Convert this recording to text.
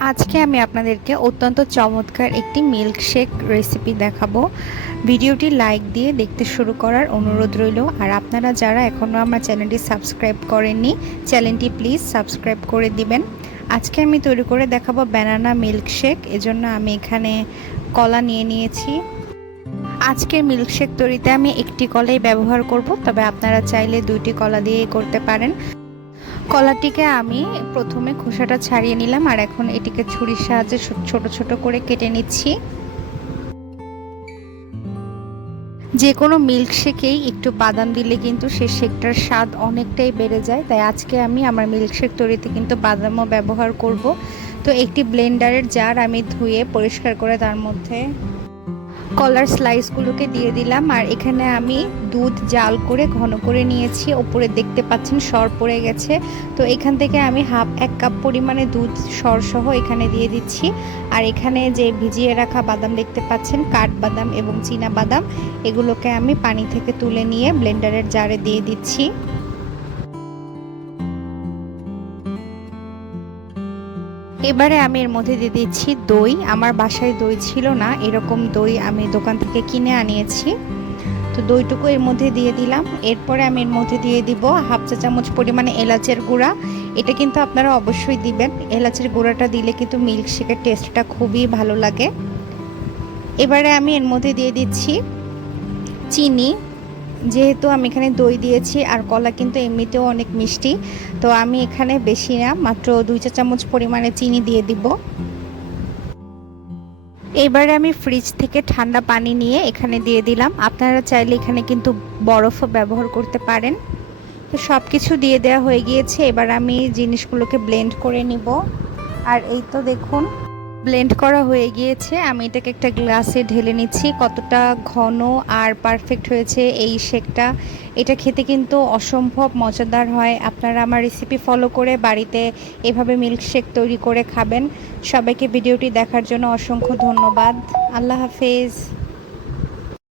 আজকে আমি আপনাদেরকে অত্যন্ত চমৎকার একটি মিল্কশেক রেসিপি দেখাবো। ভিডিওটি লাইক দিয়ে দেখতে শুরু করার অনুরোধ রইল। আর আপনারা যারা এখনও আমার চ্যানেলটি সাবস্ক্রাইব করেননি, চ্যানেলটি প্লিজ সাবস্ক্রাইব করে দিবেন। আজকে আমি তৈরি করে দেখাবো ব্যানানা মিল্কশেক এজন্য আমি এখানে কলা নিয়ে নিয়েছি। আজকের মিল্কশেক তৈরিতে আমি একটি কলাই ব্যবহার করব, তবে আপনারা চাইলে দুইটি কলা দিয়ে করতে পারেন। কলাটিকে আমি প্রথমে খোসাটা ছাড়িয়ে নিলাম আর এখন এটিকে ছুরির সাহায্যে ছোট ছোট করে কেটে নিচ্ছি। যে কোনো মিল্কশেকেই একটু বাদাম দিলে কিন্তু সে শেকটার স্বাদ অনেকটাই বেড়ে যায়। তাই আজকে আমি আমার মিল্কশেক তৈরিতে কিন্তু বাদামও ব্যবহার করব। তো একটি ব্লেন্ডারের জার আমি ধুয়ে পরিষ্কার করে তার মধ্যে কলার স্লাইসগুলোকে দিয়ে দিলাম আর এখানে আমি দুধ জাল করে ঘন করে নিয়েছি। ওপরে দেখতে পাচ্ছেন সর পড়ে গেছে। তো এখান থেকে আমি হাফ এক কাপ পরিমাণে দুধ সর সহ এখানে দিয়ে দিচ্ছি। আর এখানে যে ভিজিয়ে রাখা বাদাম দেখতে পাচ্ছেন, কাঠ বাদাম এবং চীনা বাদাম, এগুলোকে আমি পানি থেকে তুলে নিয়ে ব্লেন্ডারের জারে দিয়ে দিচ্ছি। এবারে আমি এর মধ্যে দিয়ে দিচ্ছি দই। আমার বাসায় দই ছিল না, এরকম দই আমি দোকান থেকে কিনে আনিয়েছি। তো দইটুকু এর মধ্যে দিয়ে দিলাম। এরপরে আমি এর মধ্যে দিয়ে দিব হাফ চা চামচ পরিমাণে এলাচের গুঁড়া। এটা কিন্তু আপনারা অবশ্যই দিবেন। এলাচের গুঁড়াটা দিলে কিন্তু মিল্কশেকের টেস্টটা খুবই ভালো লাগে। এবারে আমি এর মধ্যে দিয়ে দিচ্ছি চিনি। যেহেতু আমি এখানে দই দিয়েছি আর কলা কিন্তু এমনিতেও অনেক মিষ্টি, তো আমি এখানে বেশি না, মাত্র দুই চা চামচ পরিমাণে চিনি দিয়ে দিব। এবারে আমি ফ্রিজ থেকে ঠান্ডা পানি নিয়ে এখানে দিয়ে দিলাম। আপনারা চাইলে এখানে কিন্তু বরফও ব্যবহার করতে পারেন। তো সব কিছু দিয়ে দেওয়া হয়ে গিয়েছে, এবার আমি জিনিসগুলোকে ব্লেন্ড করে নিব। আর এই তো দেখুন ব্লেন্ড করা হয়ে গিয়েছে। আমি এটাকে একটা গ্লাসে ঢেলে নিচ্ছি। কতটা ঘন আর পারফেক্ট হয়েছে এই শেকটা। এটা খেতে কিন্তু অসম্ভব মজাদার হয়। আপনারা আমার রেসিপি ফলো করে বাড়িতে এভাবে মিল্কশেক তৈরি করে খাবেন। সবাইকে ভিডিওটি দেখার জন্য অসংখ্য ধন্যবাদ। আল্লাহ হাফেজ।